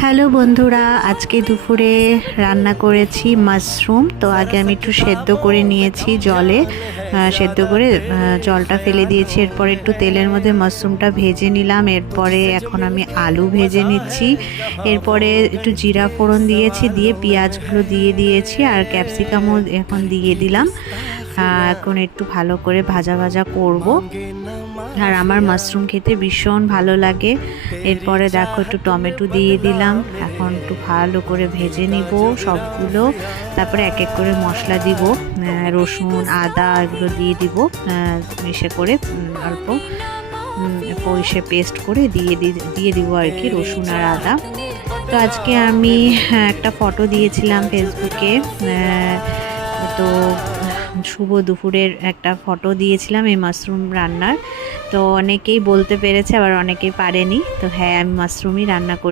Hello বন্ধুরা, আজকে দুপুরে রান্না করেছি মাশরুম। তো আগে আমি একটু সেদ্ধ করে নিয়েছি জলে, সেদ্ধ করে জলটা ফেলে দিয়েছি। এরপর একটু তেলের মধ্যে মাশরুমটা ভেজে নিলাম। এরপরে এখন আমি আলু ভেজে নিচ্ছি। এরপরে একটু জিরা ফোড়ন দিয়েছি, দিয়ে পেঁয়াজগুলো দিয়ে দিয়েছি আর ক্যাপসিকামও এখন দিয়ে দিলাম। এখন একটু ভালো করে ভাজা ভাজা করব। আর আমার মাশরুম খেতে ভীষণ ভালো লাগে। এরপরে দেখো একটু টমেটো দিয়ে দিলাম। এখন একটু ভালো করে ভেজে নিব সবগুলো। তারপরে এক এক করে মশলা দিব, রসুন আদা এগুলো দিয়ে দিব, মিশে করে অল্প পরিষে পেস্ট করে দিয়ে দিব আর কি, রসুন আর আদা। তো আজকে আমি একটা ফটো দিয়েছিলাম ফেসবুকে, তো শুভ দুপুরের একটা ফটো দিয়েছিলাম এই মাশরুম রান্নার। তো অনেকেই বলতে পেরেছে, আবার অনেকেই পারেনি। তো হ্যাঁ, আমি মাশরুমই রান্না করি।